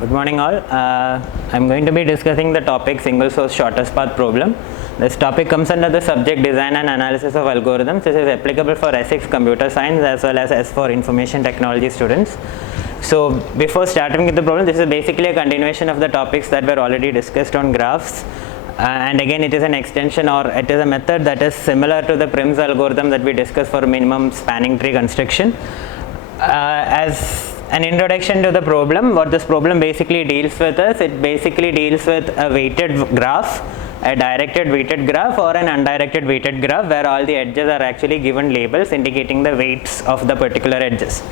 Good morning all. I'm going to be discussing the topic single source shortest path problem. This topic comes under the subject design and analysis of algorithms. This is applicable for S6 computer science as well as S4 information technology students. So before starting with the problem, this is basically a continuation of the topics that were already discussed on graphs. And again, it is an extension, or it is a method that is similar to the Prim's algorithm that we discussed for minimum spanning tree construction. As an introduction to the problem, what this problem basically deals with is, it basically deals with a weighted graph, a directed weighted graph or an undirected weighted graph, where all the edges are actually given labels indicating the weights of the particular edges.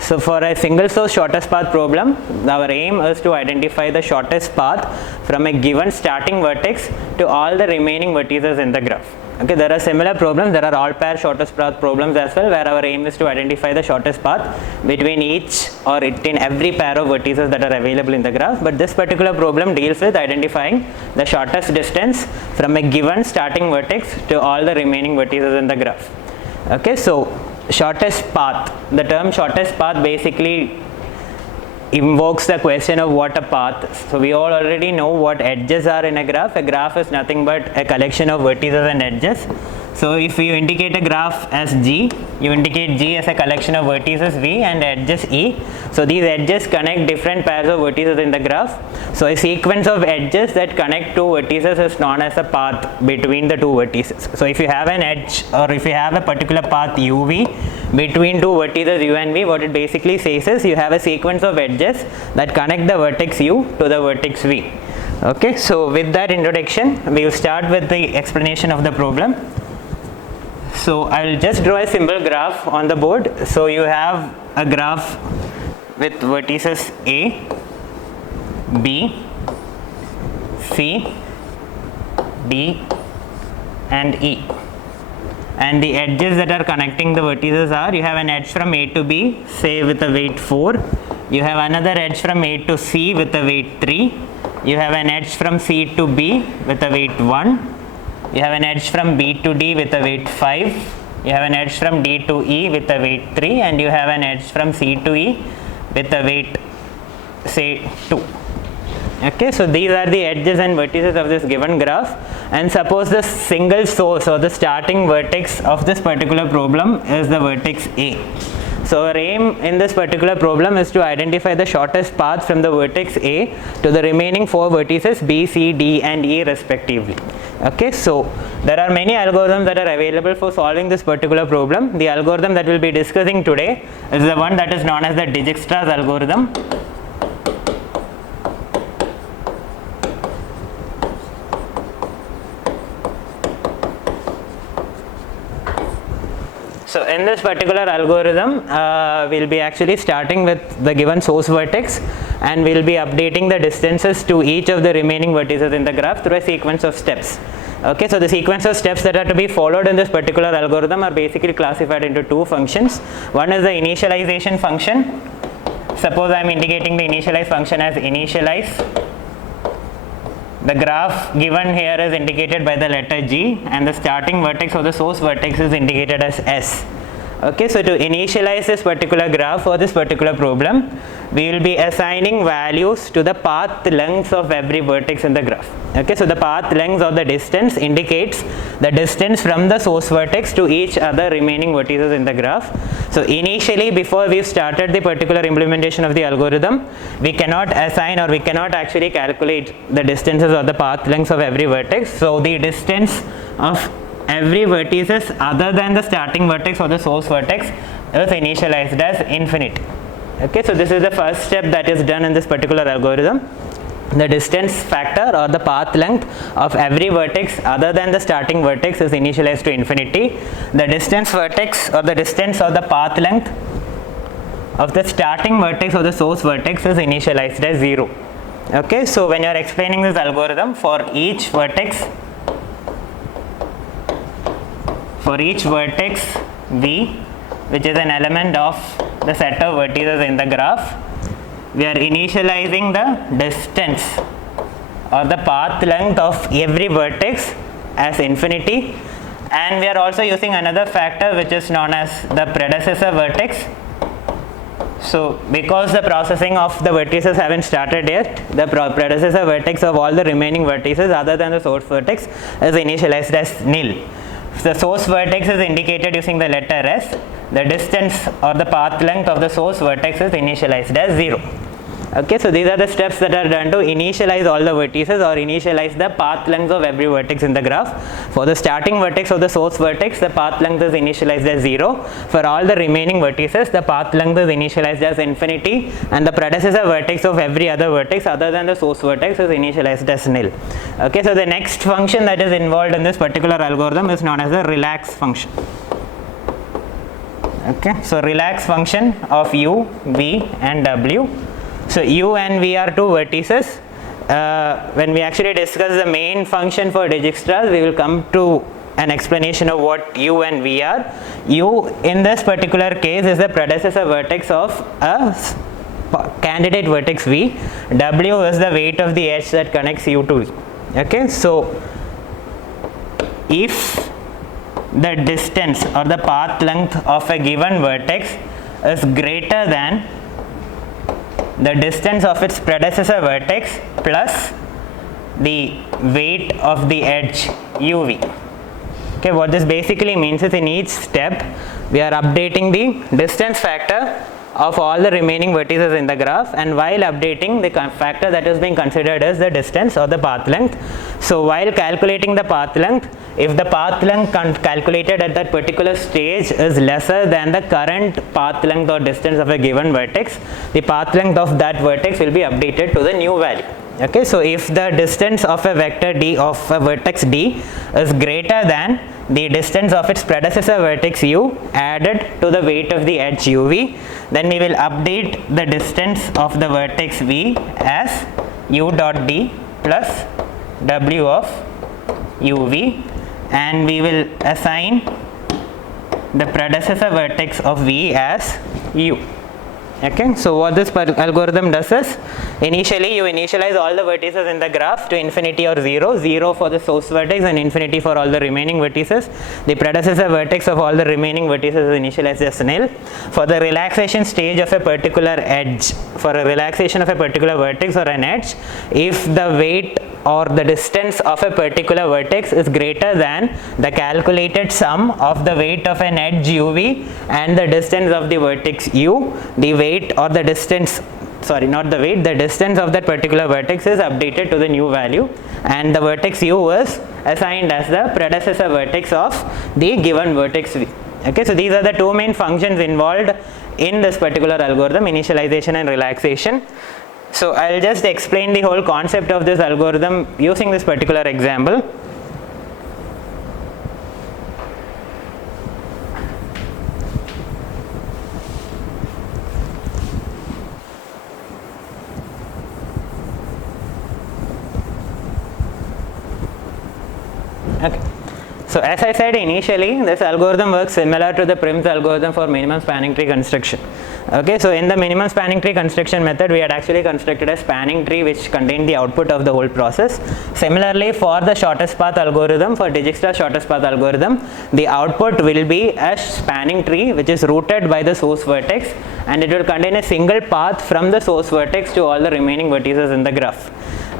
So for a single source shortest path problem, our aim is to identify the shortest path from a given starting vertex to all the remaining vertices in the graph. Okay, there are similar problems, there are all pair shortest path problems as well, where our aim is to identify the shortest path between each or in every pair of vertices that are available in the graph. But this particular problem deals with identifying the shortest distance from a given starting vertex to all the remaining vertices in the graph. Okay, so shortest path, the term shortest path basically invokes the question of what a path is. So we all already know what edges are in a graph. A graph is nothing but a collection of vertices and edges. So if you indicate a graph as G, you indicate G as a collection of vertices V and edges E. So these edges connect different pairs of vertices in the graph. So a sequence of edges that connect two vertices is known as a path between the two vertices. So if you have an edge, or if you have a particular path UV between two vertices U and V, what it basically says is you have a sequence of edges that connect the vertex U to the vertex V. Okay, so with that introduction, we will start with the explanation of the problem. So I will just draw a simple graph on the board. So you have a graph with vertices A, B, C, D and E. And the edges that are connecting the vertices are, you have an edge from A to B, say with a weight 4. You have another edge from A to C with a weight 3. You have an edge from C to B with a weight 1. You have an edge from B to D with a weight 5. You have an edge from D to E with a weight 3. And you have an edge from C to E with a weight, say, 2. Okay, so these are the edges and vertices of this given graph. And suppose the single source or the starting vertex of this particular problem is the vertex A. So our aim in this particular problem is to identify the shortest path from the vertex A to the remaining 4 vertices B, C, D and E respectively. Okay, so there are many algorithms that are available for solving this particular problem. The algorithm that we'll be discussing today is the one that is known as the Dijkstra's algorithm. So in this particular algorithm, we'll be actually starting with the given source vertex, and we'll be updating the distances to each of the remaining vertices in the graph through a sequence of steps. Okay, so the sequence of steps that are to be followed in this particular algorithm are basically classified into 2 functions. One is the initialization function. Suppose I am indicating the initialize function as initialize. The graph given here is indicated by the letter G, and the starting vertex or the source vertex is indicated as S. Okay, so to initialize this particular graph for this particular problem, we will be assigning values to the path lengths of every vertex in the graph. Okay, so the path length or the distance indicates the distance from the source vertex to each other remaining vertices in the graph. So initially, before we started the particular implementation of the algorithm, we cannot assign, or we cannot actually calculate the distances or the path lengths of every vertex. So the distance of every vertices other than the starting vertex or the source vertex is initialized as infinite. Okay, so this is the first step that is done in this particular algorithm. The distance factor or the path length of every vertex other than the starting vertex is initialized to infinity. The distance vertex or the distance or the path length of the starting vertex or the source vertex is initialized as 0. Okay, so when you are explaining this algorithm, for each vertex V, which is an element of the set of vertices in the graph, we are initializing the distance or the path length of every vertex as infinity, and we are also using another factor which is known as the predecessor vertex. So because the processing of the vertices haven't started yet, the predecessor vertex of all the remaining vertices other than the source vertex is initialized as nil. The source vertex is indicated using the letter S. The distance or the path length of the source vertex is initialized as 0. Okay, so these are the steps that are done to initialize all the vertices or initialize the path length of every vertex in the graph. For the starting vertex of the source vertex, the path length is initialized as 0. For all the remaining vertices, the path length is initialized as infinity, and the predecessor vertex of every other vertex other than the source vertex is initialized as nil. Okay, so the next function that is involved in this particular algorithm is known as the relax function. Okay, so relax function of u, v and w. So u and v are two vertices. When we actually discuss the main function for Dijkstra's, we will come to an explanation of what u and v are. U in this particular case is the predecessor vertex of a candidate vertex v. W is the weight of the edge that connects u to v. Okay, so if the distance or the path length of a given vertex is greater than the distance of its predecessor vertex plus the weight of the edge uv. Okay, what this basically means is in each step we are updating the distance factor of all the remaining vertices in the graph, and while updating, the factor that is being considered is the distance or the path length. So while calculating the path length, if the path length calculated at that particular stage is lesser than the current path length or distance of a given vertex, the path length of that vertex will be updated to the new value. Okay, so if the distance of a vector d of a vertex d is greater than the distance of its predecessor vertex u added to the weight of the edge uv, then we will update the distance of the vertex v as u dot d plus w of uv, and we will assign the predecessor vertex of v as u. Okay, so what this algorithm does is, initially you initialize all the vertices in the graph to infinity or 0, 0 for the source vertex and infinity for all the remaining vertices. The predecessor vertex of all the remaining vertices is initialized as nil. For the relaxation stage of a particular edge, for a relaxation of a particular vertex or an edge, if the weight or the distance of a particular vertex is greater than the calculated sum of the weight of an edge uv and the distance of the vertex u, the weight or the distance, sorry, not the weight, the distance of that particular vertex is updated to the new value, and the vertex u is assigned as the predecessor vertex of the given vertex v. Okay, so these are the two main functions involved in this particular algorithm, initialization and relaxation. So I'll just explain the whole concept of this algorithm using this particular example. Okay. So as I said initially, this algorithm works similar to the Prim's algorithm for minimum spanning tree construction. Okay, so in the minimum spanning tree construction method, we had actually constructed a spanning tree which contained the output of the whole process. Similarly, for the shortest path algorithm, for Dijkstra's shortest path algorithm, the output will be a spanning tree which is rooted by the source vertex, and it will contain a single path from the source vertex to all the remaining vertices in the graph.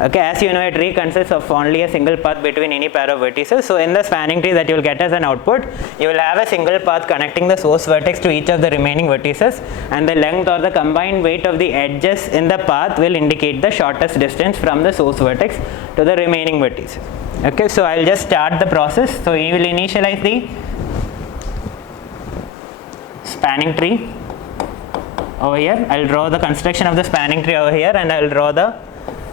Okay, as you know, a tree consists of only a single path between any pair of vertices. So in the spanning tree that you will get as an output, you will have a single path connecting the source vertex to each of the remaining vertices, and the length or the combined weight of the edges in the path will indicate the shortest distance from the source vertex to the remaining vertices. Okay, so I will just start the process. So you will initialize the spanning tree over here. I will draw the construction of the spanning tree over here, and I will draw the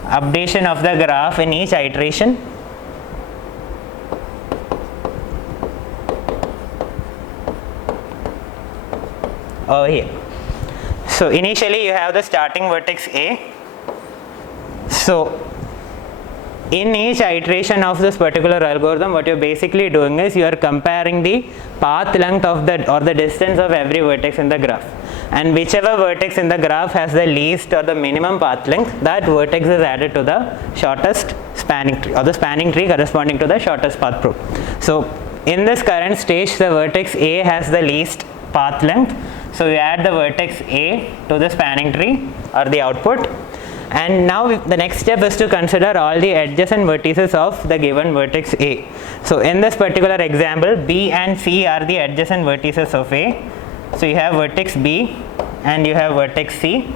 updation of the graph in each iteration. Over here. So initially you have the starting vertex A. So in each iteration of this particular algorithm, what you're basically doing is you are comparing the path length of the or the distance of every vertex in the graph, and whichever vertex in the graph has the least or the minimum path length, that vertex is added to the shortest spanning tree, or the spanning tree corresponding to the shortest path probe. So in this current stage, the vertex A has the least path length, So we add the vertex A to the spanning tree or the output, and now the next step is to consider all the adjacent vertices of the given vertex A. So in this particular example, B and C are the adjacent vertices of A. So you have vertex B and you have vertex C.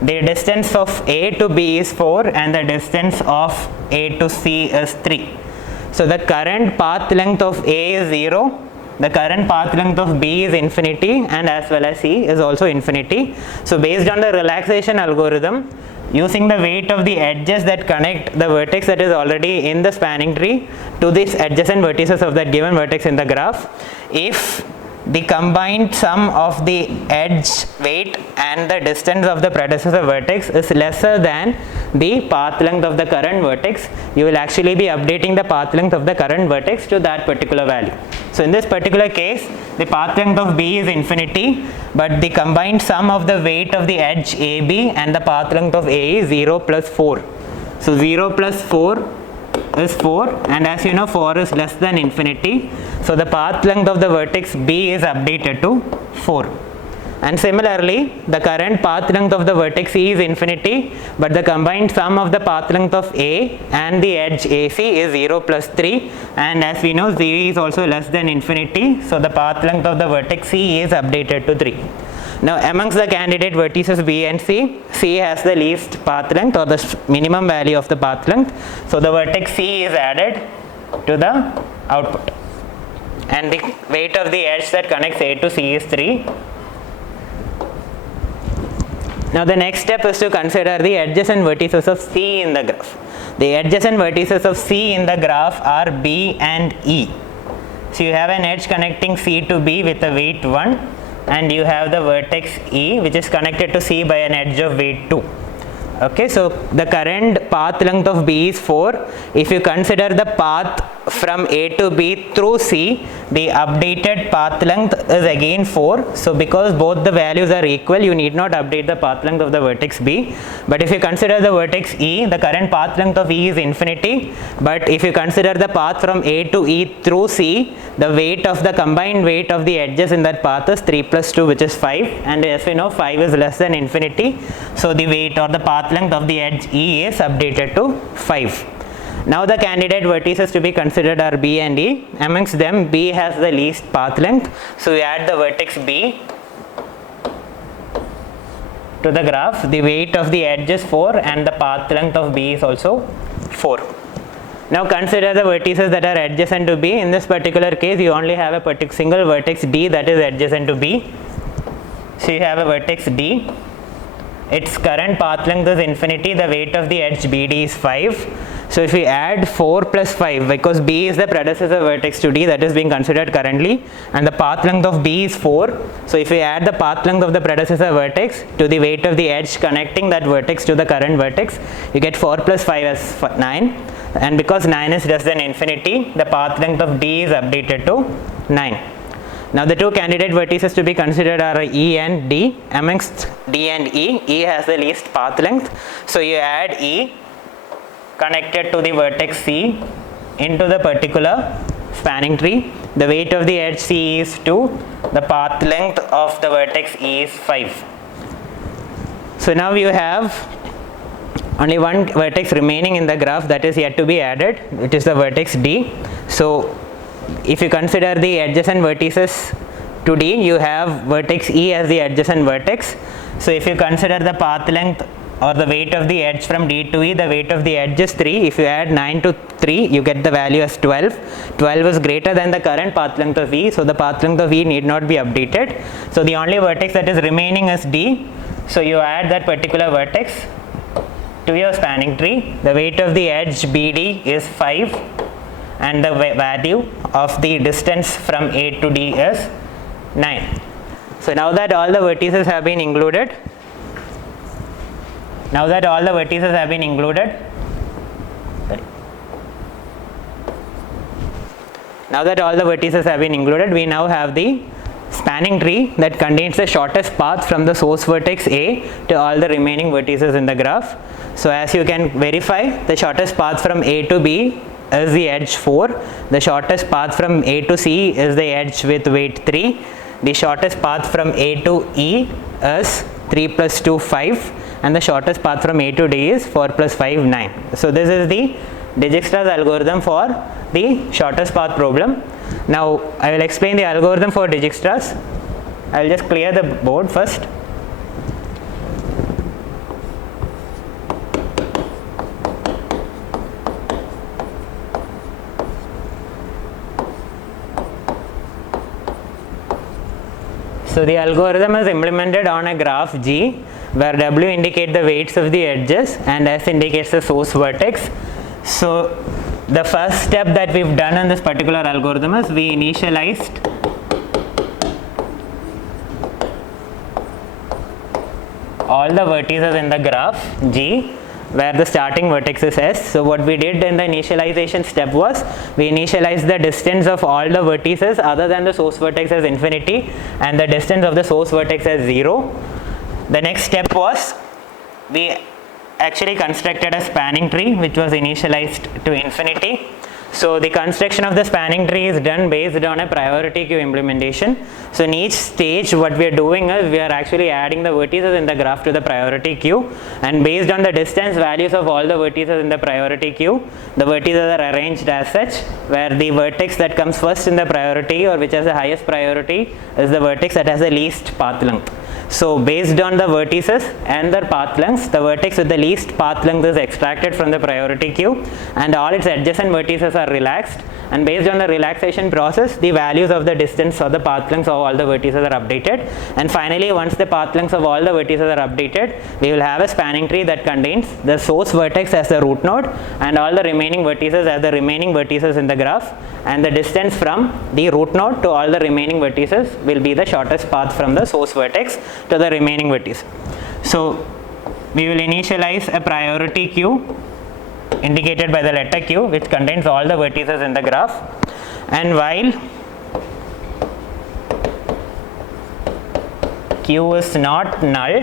The distance of A to B is 4 and the distance of A to C is 3. So the current path length of A is 0, the current path length of B is infinity, and as well as C is also infinity. So based on the relaxation algorithm, using the weight of the edges that connect the vertex that is already in the spanning tree to these adjacent vertices of that given vertex in the graph, if the combined sum of the edge weight and the distance of the predecessor vertex is lesser than the path length of the current vertex, you will actually be updating the path length of the current vertex to that particular value. So in this particular case, the path length of B is infinity, but the combined sum of the weight of the edge AB and the path length of A is 0 plus 4. So 0 plus 4 is 4, and as you know, 4 is less than infinity, so the path length of the vertex B is updated to 4. And similarly, the current path length of the vertex C is infinity, but the combined sum of the path length of A and the edge AC is 0 plus 3, and as we know, 0 is also less than infinity, so the path length of the vertex C is updated to 3. Now amongst the candidate vertices B and C, C has the least path length or the minimum value of the path length, so the vertex C is added to the output, and the weight of the edge that connects A to C is 3. Now the next step is to consider the adjacent vertices of C in the graph. The adjacent vertices of C in the graph are B and E. So you have an edge connecting C to B with a weight 1, and you have the vertex E which is connected to C by an edge of weight 2. Okay, so the current path length of B is 4. If you consider the path from A to B through C, the updated path length is again 4. So because both the values are equal, you need not update the path length of the vertex B. But if you consider the vertex E, the current path length of E is infinity. But if you consider the path from A to E through C, the weight of the combined weight of the edges in that path is 3 plus 2, which is 5. And as we know, 5 is less than infinity. So the weight or the path length of the edge E is updated to 5. Now the candidate vertices to be considered are B and E. Amongst them, B has the least path length, so we add the vertex B to the graph. The weight of the edge is 4 and the path length of B is also 4. Now consider the vertices that are adjacent to B. In this particular case, you only have a single vertex D that is adjacent to B. So you have a vertex D. Its current path length is infinity. The weight of the edge BD is 5. So if we add 4 plus 5, because B is the predecessor vertex to D that is being considered currently, and the path length of B is 4. So if we add the path length of the predecessor vertex to the weight of the edge connecting that vertex to the current vertex, you get 4 plus 5 as 9. And because 9 is less than infinity, the path length of D is updated to 9. Now the two candidate vertices to be considered are E and D. Amongst D and E, E has the least path length. So you add E connected to the vertex C into the particular spanning tree. The weight of the edge C is 2. The path length of the vertex E is 5. So now you have only one vertex remaining in the graph that is yet to be added, which is the vertex D. So if you consider the adjacent vertices to D, you have vertex E as the adjacent vertex. So if you consider the path length or the weight of the edge from D to E, the weight of the edge is 3. If you add 9 to 3, you get the value as 12. 12 is greater than the current path length of E, so the path length of E need not be updated. So the only vertex that is remaining is D. So you add that particular vertex to your spanning tree. The weight of the edge BD is 5, and the value of the distance from A to D is 9. So now that all the vertices have been included, Now that all the vertices have been included, we now have the spanning tree that contains the shortest path from the source vertex A to all the remaining vertices in the graph. So as you can verify, the shortest path from A to B is the edge 4. The shortest path from A to C is the edge with weight 3. the shortest path from A to E is 3 plus 2, 5, and the shortest path from A to D is 4 plus 5, 9. So this is the Dijkstra's algorithm for the shortest path problem. Now I will explain the algorithm for Dijkstra's. I will just clear the board first. So the algorithm is implemented on a graph G, where W indicate the weights of the edges and S indicates the source vertex. So the first step that we've done in this particular algorithm is we initialized all the vertices in the graph G, where the starting vertex is S. So what we did in the initialization step was we initialized the distance of all the vertices other than the source vertex as infinity and the distance of the source vertex as 0. The next step was we actually constructed a spanning tree which was initialized to infinity. So the construction of the spanning tree is done based on a priority queue implementation. So in each stage what we are doing is we are actually adding the vertices in the graph to the priority queue, and based on the distance values of all the vertices in the priority queue, the vertices are arranged as such where the vertex that comes first in the priority or which has the highest priority is the vertex that has the least path length. So based on the vertices and their path lengths, the vertex with the least path length is extracted from the priority queue and all its adjacent vertices are relaxed, and based on the relaxation process the values of the distance or the path lengths of all the vertices are updated, and finally once the path lengths of all the vertices are updated, we will have a spanning tree that contains the source vertex as the root node and all the remaining vertices as the remaining vertices in the graph, and the distance from the root node to all the remaining vertices will be the shortest path from the source vertex to the remaining vertices. So we will initialize a priority queue indicated by the letter Q which contains all the vertices in the graph, and while Q is not null,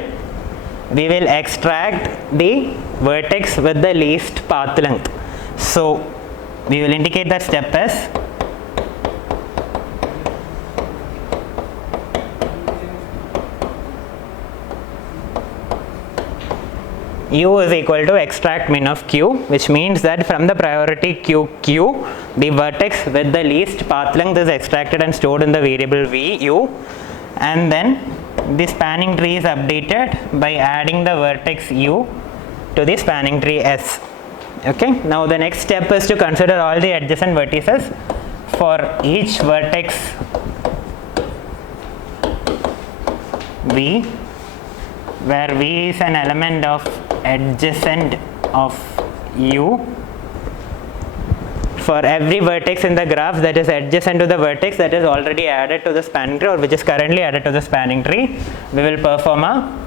we will extract the vertex with the least path length. So we will indicate that step as U is equal to extract min of Q, which means that from the priority Q, the vertex with the least path length is extracted and stored in the variable V, U, and then the spanning tree is updated by adding the vertex U to the spanning tree S. Okay, now the next step is to consider all the adjacent vertices for each vertex V, where V is an element of adjacent of U. For every vertex in the graph that is adjacent to the vertex that is already added to the spanning tree or which is currently added to the spanning tree, we will perform a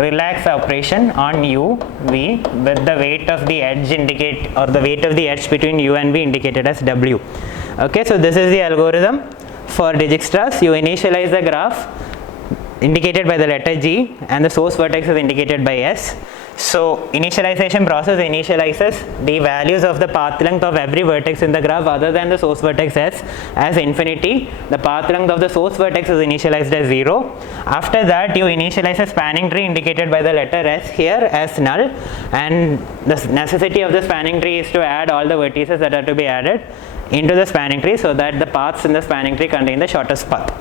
relax operation on U, V with the weight of the edge the weight of the edge between U and V indicated as W. Okay, so this is the algorithm for Dijkstra's. You initialize the graph indicated by the letter G and the source vertex is indicated by S. So initialization process initializes the values of the path length of every vertex in the graph other than the source vertex S as infinity. The path length of the source vertex is initialized as 0. After that you initialize a spanning tree indicated by the letter S here as null, and the necessity of the spanning tree is to add all the vertices that are to be added into the spanning tree so that the paths in the spanning tree contain the shortest path.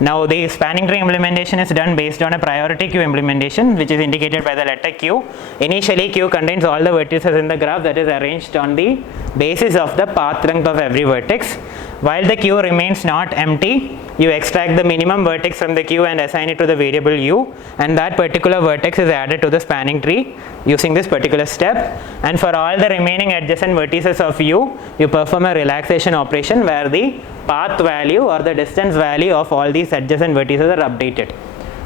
Now the spanning tree implementation is done based on a priority queue implementation which is indicated by the letter Q. Initially Q contains all the vertices in the graph that is arranged on the basis of the path length of every vertex. While the queue remains not empty, you extract the minimum vertex from the queue and assign it to the variable U, and that particular vertex is added to the spanning tree using this particular step. And for all the remaining adjacent vertices of U, you perform a relaxation operation where the path value or the distance value of all these adjacent vertices are updated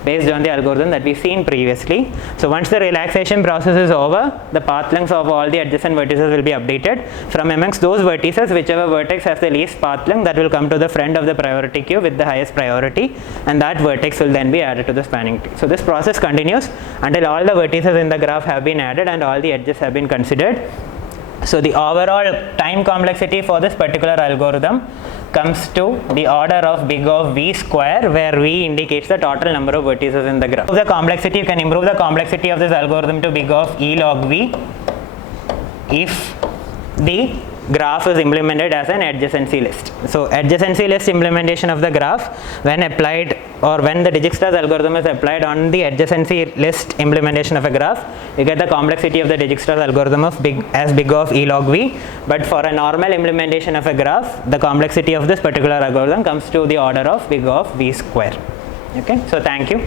based on the algorithm that we've seen previously. So once the relaxation process is over, the path lengths of all the adjacent vertices will be updated. From amongst those vertices, whichever vertex has the least path length, that will come to the front of the priority queue with the highest priority, and that vertex will then be added to the spanning tree. So this process continues until all the vertices in the graph have been added and all the edges have been considered. So the overall time complexity for this particular algorithm comes to the order of big of V square, where V indicates the total number of vertices in the graph. The complexity, you can improve the complexity of this algorithm to big of E log V if the graph is implemented as an adjacency list. So adjacency list implementation of the graph, when applied, or when the Dijkstra's algorithm is applied on the adjacency list implementation of a graph, you get the complexity of the Dijkstra's algorithm of big of E log V. But for a normal implementation of a graph, the complexity of this particular algorithm comes to the order of big of V square. Okay, so thank you.